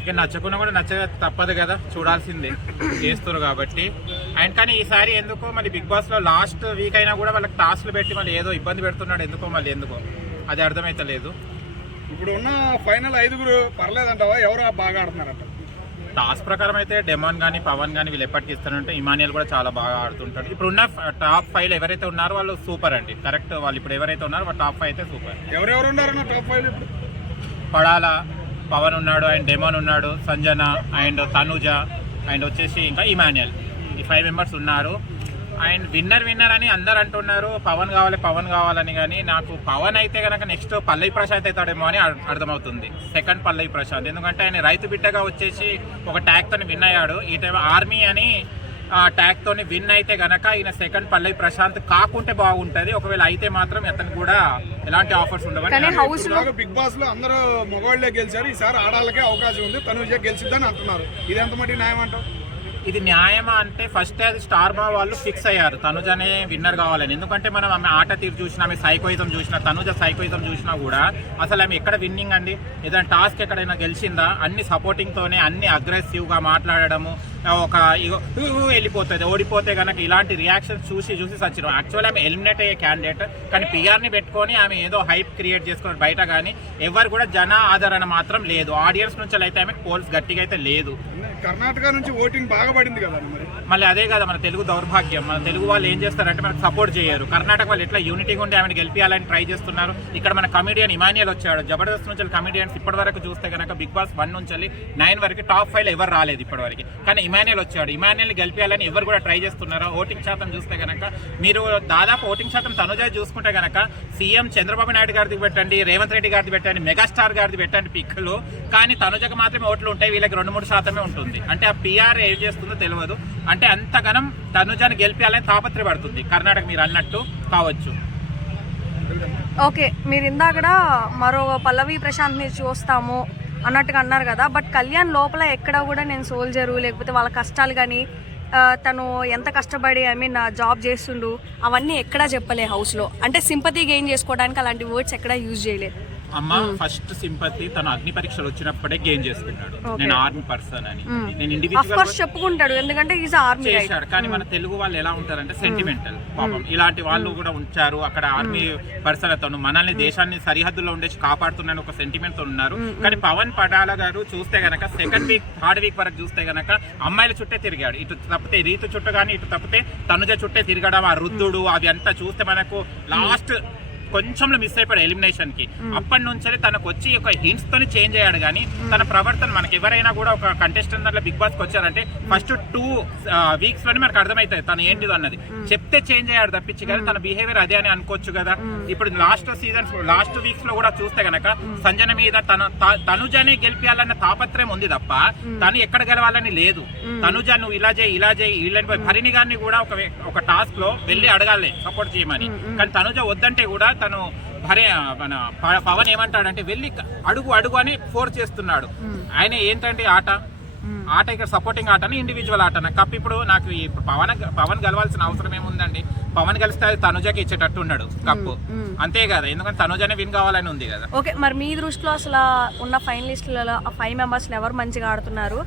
ఇక నచ్చకుండా కూడా నచ్చక తప్పదు కదా చూడాల్సిందే చేస్తారు కాబట్టి. అండ్ కానీ ఈసారి ఎందుకో మళ్ళీ బిగ్ బాస్లో లాస్ట్ వీక్ అయినా కూడా వాళ్ళకి టాస్క్లు పెట్టి మళ్ళీ ఏదో ఇబ్బంది పెడుతున్నాడు ఎందుకో మళ్ళీ ఎందుకో. అది అర్థమైతలేదు. ఇప్పుడు ఉన్న ఫైనల్ ఐదుగురు పర్లేదంటావా? ఎవరు బాగా ఆడుతున్నారంట? టాస్క్ ప్రకారం అయితే డెమాన్ కానీ పవన్ కానీ వీళ్ళు ఎప్పటికి ఇస్తారంటే ఇమానియల్ కూడా చాలా బాగా ఆడుతుంటాడు. ఇప్పుడు ఉన్న టాప్ ఫైవ్ ఎవరైతే ఉన్నారో వాళ్ళు సూపర్ అండి. కరెక్ట్ వాళ్ళు ఇప్పుడు ఎవరైతే ఉన్నారో వాళ్ళు టాప్ ఫైవ్ అయితే సూపర్ ఎవరెవరు ఉన్నారన్న టాప్ ఫైవ్ ఇప్పుడు? పడాల పవన్ ఉన్నాడు అండ్ డెమోన్ ఉన్నాడు సంజన అండ్ తనుజ అండ్ వచ్చేసి ఇంకా ఇమాన్యుయల్. ఈ ఫైవ్ మెంబర్స్ ఉన్నారు. అండ్ విన్నర్ విన్నర్ అని అందరు అంటున్నారు పవన్ కావాలి పవన్ కావాలని కానీ నాకు పవన్ అయితే కనుక నెక్స్ట్ పల్లవి ప్రశాంత్ అవుతాడేమో అని అర్థమవుతుంది. సెకండ్ పల్లవి ప్రశాంత్. ఎందుకంటే ఆయన రైతు బిడ్డగా వచ్చేసి ఒక ట్యాగ్ విన్ అయ్యాడు. ఈ టైం ఆర్మీ అని ఆ ట్యాగ్ తోని విన్ అయితే గనక ఈయన సెకండ్ పల్లవి ప్రశాంత్ కాకుంటే బాగుంటది. ఒకవేళ అయితే మాత్రం ఇతను కూడా ఎలాంటి ఆఫర్స్ ఉండవని కానీ నేను హౌస్లో ఇలాగ బిగ్ బాస్లో అందరూ మగవాళ్ళే గెలిచారు. ఈసారి ఆడాలకే అవకాశం ఉంది. తనుజ గెలిచిద్దని అంటున్నారు. ఇది ఎంత మట్టి న్యాయం అంటావు? ఇది న్యాయమా అంటే ఫస్ట్ అది స్టార్ మా వాళ్ళు ఫిక్స్ అయ్యారు. తనుజనే విన్నర్ కావాలని. ఎందుకంటే మనం ఆమె ఆట తీరు చూసినా ఆమె సైకోయిజం చూసినా తనుజ సైకోయిజం చూసినా కూడా అసలు ఆమె ఎక్కడ విన్నింగ్ అండి? ఏదైనా టాస్క్ ఎక్కడైనా గెలిచిందా? అన్ని సపోర్టింగ్ తోనే అన్ని అగ్రెసివ్గా మాట్లాడడము ఒక వెళ్ళిపోతుంది. ఓడిపోతే కనుక ఇలాంటి రియాక్షన్స్ చూసి చూసి సచ్చిన యాక్చువల్ ఆమె ఎలిమినేట్ అయ్యే క్యాండిడేట్ కానీ పిఆర్ని పెట్టుకొని ఆమె ఏదో హైప్ క్రియేట్ చేసుకుని బయట కానీ ఎవరు కూడా జన ఆదరణ మాత్రం లేదు. ఆడియన్స్ నుంచి అయితే ఆమె పోల్స్ గట్టిగా అయితే లేదు. కర్ణాటక నుంచి ఓటింగ్ బాగా పడింది కదా మరి. మళ్ళీ అదే కదా మన తెలుగు దౌర్భాగ్యం. మన తెలుగు వాళ్ళు ఏం చేస్తారంటే మనకు సపోర్ట్ చేయరు. కర్ణాటక వాళ్ళు ఎట్లా యూనిటీగా ఉండి ఆమెను గెలిపియాలని ట్రై చేస్తున్నారు. ఇక్కడ మన కమిడియన్ ఇమానియల్ వచ్చాడు. జబర్దస్త్ నుంచి కమిడియన్స్ ఇప్పటి వరకు చూస్తే కనుక బిగ్ బాస్ వన్ నుంచి నైన్ వరకు టాప్ ఫైవ్ ఎవరు రాలేదు ఇప్పటి వరకు. కానీ ఇమానియల్ వచ్చాడు. ఇమానియల్ గెలిపియాలని ఎవరు కూడా ట్రై చేస్తున్నారు? ఓటింగ్ శాతం చూస్తే కనుక మీరు దాదాపు ఓటింగ్ శాతం తనుజ చూసుకుంటే కనుక సీఎం చంద్రబాబు నాయుడు గారిది పెట్టండి రేవంత్ రెడ్డి గారిది పెట్టండి మెగాస్టార్ గారిది పెట్టండి పిక్కులు కానీ తనుజకు మాత్రమే ఓట్లు ఉంటాయి. వీళ్ళకి రెండు మూడు శాతమే ఉంటుంది. అంటే ఆ పిఆర్ ఏం చేస్తుందో తెలియదు అంటే అంతగనం తనుజాన్ని గెలిపించాలని తాపత్రపడుతుంది కర్ణాటక మీరు అన్నట్టు కావచ్చు. ఓకే మీరు ఇందాకడ మరో పల్లవి ప్రశాంత్ని చూస్తాము అన్నట్టుగా అన్నారు కదా. బట్ కళ్యాణ్ లోపల ఎక్కడ కూడా నేను సోల్జరు లేకపోతే వాళ్ళ కష్టాలు కానీ తను ఎంత కష్టపడి ఐ మీన్ జాబ్ చేస్తుండు అవన్నీ ఎక్కడా చెప్పలే హౌస్లో. అంటే సింపతి గెయిన్ చేసుకోవడానికి అలాంటి వర్డ్స్ ఎక్కడా యూజ్ చేయలేదు. అమ్మ ఫస్ట్ సింపతి తను అగ్ని పరీక్షలు వచ్చినప్పుడే గెయిన్ చేసుకున్నాడు. నేను ఆర్మీ పర్సన్ అని. నేను అఫ్ ఇండివిజువల్ చెప్పుకుంటాడు ఎందుకంటే ఈజ్ ఆర్మీ చేశాడు. కానీ మన తెలుగు వాళ్ళు ఎలా ఉంటారంటే సెంటిమెంటల్ పాపం. ఇలాంటి వాళ్ళు కూడా ఉంచారు. అక్కడ ఆర్మీ పర్సన్ అతను మనల్ని దేశాన్ని సరిహద్దుల్లో ఉండేసి కాపాడుతున్నాను ఒక సెంటిమెంట్తో ఉన్నారు. కానీ పవన్ పడాల గారు చూస్తే గనక సెకండ్ వీక్ థర్డ్ వీక్ వరకు చూస్తే గనక అమ్మాయిల చుట్టే తిరిగాడు. ఇటు తప్పితే రీతు చుట్టూ కానీ ఇటు తప్పితే తనుజ చుట్టే తిరగడం ఆ రుద్దుడు అవి అంతా చూస్తే మనకు లాస్ట్ కొంచెంలో మిస్ అయిపోయాడు ఎలిమినేషన్కి. అప్పటి నుంచి తనకు వచ్చి ఒక హింట్స్ తోని చేంజ్ అయ్యాడు కానీ తన ప్రవర్తన మనకి ఎవరైనా కూడా ఒక కంటెస్టెంట్ దాంట్లో బిగ్ బాస్కి వచ్చారంటే ఫస్ట్ టూ వీక్స్లోనే మనకు అర్థమవుతుంది తను ఏంటిది అన్నది. చెప్తే చేంజ్ అయ్యాడు తప్పించి కానీ తన బిహేవియర్ అదే అని అనుకోవచ్చు కదా. ఇప్పుడు లాస్ట్ సీజన్స్ లాస్ట్ వీక్స్లో కూడా చూస్తే గనక సంజన మీద తన తనుజనే గెలిపించాలన్న తాపత్రయం ఉంది తప్ప తను ఎక్కడ గెలవాలని లేదు. తనుజ నువ్వు ఇలా చేయి ఇలా చేయి పోయి భరిణి గారిని కూడా ఒక ఒక టాస్క్లో వెళ్ళి అడగాలి సపోర్ట్ చేయమని. కానీ తనుజ వద్దంటే కూడా తను భరే మన పవన్ ఏమంటాడంటే వెళ్ళి అడుగు అడుగు అని ఫోర్స్ చేస్తున్నాడు. ఆయన ఏంటంటే ఆట? ఆట ఇక్కడ సపోర్టింగ్ ఆటని ఇండివిజువల్ ఆట కప్ ఇప్పుడు నాకు ఈ పవన్ పవన్ గెలవాల్సిన అవసరం ఏముంది పవన్ గెలిస్తే అది తనుజకి ఇచ్చేటట్టు ఉన్నాడు కప్పు అంతే కదా ఎందుకంటే తనుజనే విన్ కావాలని ఉంది కదా. ఓకే మరి మీ దృష్టిలో అసలు ఉన్న ఫైనలిస్టులలో ఆ ఫైవ్ మెంబర్స్లో ఎవరు మంచిగా ఆడుతున్నారు?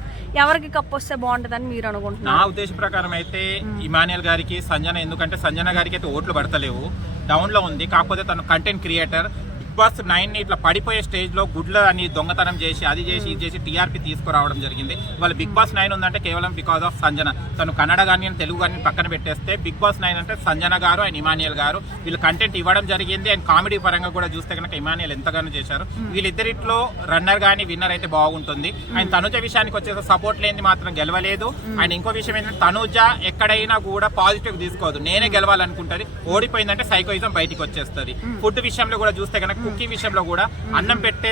ఎవరికి కప్ వస్తే బాగుంటుందని మీరు నా అనుకుంటున్నారు ఉద్దేశ ప్రకారం అయితే ఇమానియల్ గారికి సంజన ఎందుకంటే సంజన గారికి అయితే ఓట్లు పడతలేవు. డౌన్లో ఉంది కాకపోతే తను content creator Bigg Boss nine ఇట్లా పడిపోయే స్టేజ్లో గుడ్ల అని దొంగతనం చేసి అది చేసి ఇది చేసి టీఆర్పీ తీసుకురావడం జరిగింది. వాళ్ళ బిగ్ బాస్ నైన్ ఉందంటే కేవలం బికాస్ ఆఫ్ సంజన. తను కన్నడ కానీ తెలుగు కానీ పక్కన పెట్టేస్తే బిగ్ బాస్ నైన్ అంటే సంజన గారు అండ్ ఇమానియల్ గారు. వీళ్ళు కంటెంట్ ఇవ్వడం జరిగింది అండ్ కామెడీ పరంగా కూడా చూస్తే కనుక ఇమానియల్ ఎంతగానో చేశారు. వీళ్ళిద్దరిట్లో రన్నర్ కానీ విన్నర్ అయితే బాగుంటుంది. అండ్ తనుజ విషయానికి వచ్చేసి సపోర్ట్ లేనిది మాత్రం గెలవలేదు. అండ్ ఇంకో విషయం ఏంటంటే తనుజ ఎక్కడైనా కూడా పాజిటివ్ తీసుకోదు. నేనే గెలవాలనుకుంటది. ఓడిపోయిందంటే సైకోయిజం బయటికి వచ్చేస్తుంది. ఫుడ్ విషయంలో కూడా చూస్తే కనుక కుకింగ్ విషయంలో కూడా అన్నం పెట్టే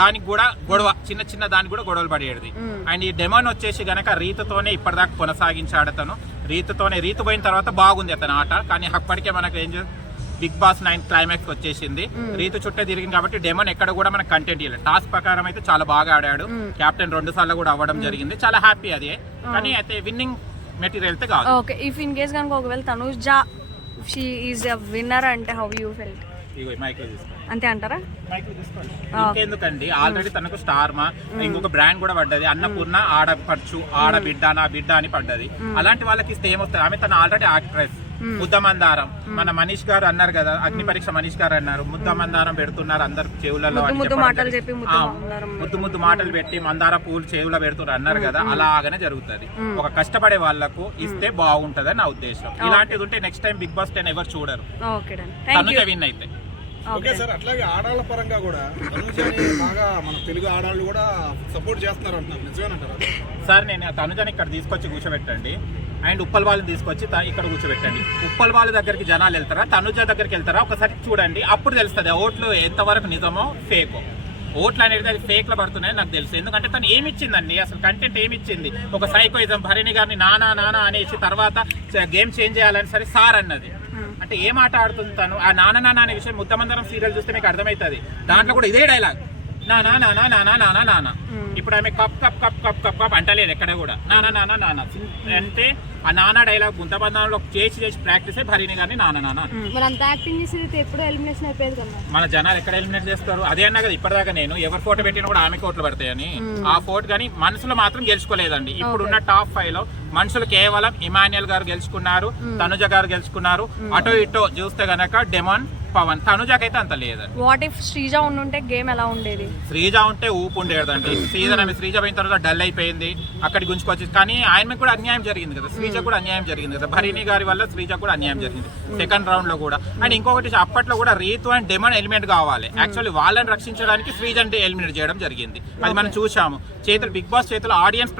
దానికి కూడా గొడవ చిన్న చిన్న దానికి కూడా గొడవలు పడేది అండ్ ఈ డెమోన్ వచ్చేసి గనక రీతుతోనే ఇప్పటిదాకా కొనసాగించాడు అతను. రీతుతోనే రీతు పోయిన తర్వాత బాగుంది అతని ఆట. కానీ అప్పటికే మనకు ఏం బిగ్ బాస్ నైన్ క్లైమాక్స్ వచ్చేసింది. రీతు చుట్టే తిరిగింది కాబట్టి డెమోన్ ఎక్కడ కూడా మనకు కంటెంట్ ఇవ్వలేదు టాస్క్ ప్రకారం అయితే చాలా బాగా ఆడాడు. కెప్టెన్ రెండు సార్లు కూడా అవ్వడం జరిగింది. చాలా హ్యాపీ అదే. కానీ అయితే విన్నింగ్ మెటీరియల్ కాదు. ఓకే ఇఫ్ ఇన్ కేస్ కనుక ఒకవేళ Tanuja she is a winner అంటే హౌ యూ ఫెల్ట్ ఇగో అంతే అంటారా? ఇంకెందుకండి? ఆల్రెడీ తనకు స్టార్ మా ఇంకొక బ్రాండ్ కూడా పడ్డది. అన్నపూర్ణ ఆడపడుచు ఆడబిడ్డ నా బిడ్డ అని పడ్డది. అలాంటి వాళ్ళకి ఇస్తే ఏమవుతుంది ఆమె తన ఆల్రెడీ యాక్ట్రెస్ ముద్దమందారం మన మనీష్ గారు అన్నారు కదా అగ్ని పరీక్ష మనీష్ గారు అన్నారు. ముద్దమందారం పెడుతున్నారు అందరు చెవులలో ముద్దు ముద్దు మాటలు పెట్టి మందార పూలు చెవులో పెడుతున్నారు అన్నారు కదా అలాగనే జరుగుతుంది. ఒక కష్టపడే వాళ్ళకు ఇస్తే బాగుంటదని నా ఉద్దేశం. ఇలాంటిది ఉంటే next time Bigg Boss ten ఎవరు చూడరు. తనుజ విన్ అయితే. ఓకే సార్ అట్లాగే ఆడాళ్ళ పరంగా కూడా తనుజని బాగా మన తెలుగు ఆడాళ్ళు కూడా సపోర్ట్ చేస్తున్నారు అంటున్నారు నిజమేనంటారా? సార్ నేను ఆ తనుజని ఇక్కడ తీసుకొచ్చి కూర్చోబెట్టండి. అండ్ ఉప్పల్ వాళ్ళని తీసుకొచ్చి త- ఇక్కడ కూర్చోబెట్టండి. ఉప్పల్ వాళ్ళ దగ్గరికి జనాలు వెళ్తారా? తనుజ దగ్గరికి వెళ్తారా? ఒకసారి చూడండి. అప్పుడు తెలుస్తుంది ఆ ఓట్లు ఎంతవరకు నిజమో ఫేకో. ఓట్లు అనేది అది ఫేక్లో పడుతున్నాయని నాకు తెలుసు. ఎందుకంటే తను ఏమి ఇచ్చిందండి అసలు కంటెంట్ ఏమి ఇచ్చింది ఒక సైకోయిజం భరణి గారిని నానా నానా అనేసి తర్వాత గేమ్ చేంజ్ చేయాలని సరే సార్ అన్నది. అంటే ఏం ఆట ఆడుతుంది తను ఆ నాన్న నాన్న అనే విషయం ముద్దమందరం సీరియల్ చూస్తే మీకు అర్థమవుతుంది దాంట్లో కూడా ఇదే డైలాగ్ నానా నానా నానా నానా నానా ఇప్పుడు ఆమె cup cup cup cup cup cup అంటలేదు ఎక్కడ కూడా నానా నానా నానా అంటే ఆ నానా డైలాగ్ గుంతబంధంలో చేసి చేసి ప్రాక్టీస్ భరిని కానీ నాన్న నాన్న యాక్టింగ్ చేసేది ఎప్పుడో ఎలిమినేషన్ అయిపోయేది కదా మన జనాలు ఎక్కడ ఎలిమినేట్ చేస్తారు? అదే అన్నా కదా ఇప్పటిదాకా నేను ఎవరి ఫోటో పెట్టినా కూడా ఆమె కోట్లు పడతాయని. ఆ ఫోటో కానీ మనసులో మాత్రం గెలుచుకోలేదండి. ఇప్పుడు ఉన్న టాప్ ఫైవ్లో మనుషులు కేవలం ఇమాన్యుయల్ గారు గెలుచుకున్నారు తనుజ గారు గెలుచుకున్నారు. అటో ఇటో చూస్తే గనక డెమాన్ పవన్. తనుజకైతే అంత లేదండి వాట్ ఇఫ్ శ్రీజ ఉండుంటే గేమ్ ఎలా ఉండేది? శ్రీజ ఉంటే ఊపు ఉండేదండి. సీజన్ ఆమె శ్రీజ పోయిన తర్వాత డల్ అయిపోయింది. అక్కడికి గుంజుకొచ్చి కానీ ఆయనకు కూడా అన్యాయం జరిగింది కదా. శ్రీజ కూడా అన్యాయం జరిగింది కదా. భరిణి గారి వల్ల శ్రీజ కూడా అన్యాయం జరిగింది. సెకండ్ రౌండ్లో కూడా. అండ్ ఇంకొకటి అప్పట్లో కూడా రీతు అండ్ డెమన్ ఎలిమెంట్ కావాలి. యాక్చువల్లీ వాళ్ళని రక్షించడానికి శ్రీజ అంటే ఎలిమినేట్ చేయడం జరిగింది. అది మనం చూసాము చేతులు బిగ్ బాస్ చేతులు ఆడియన్స్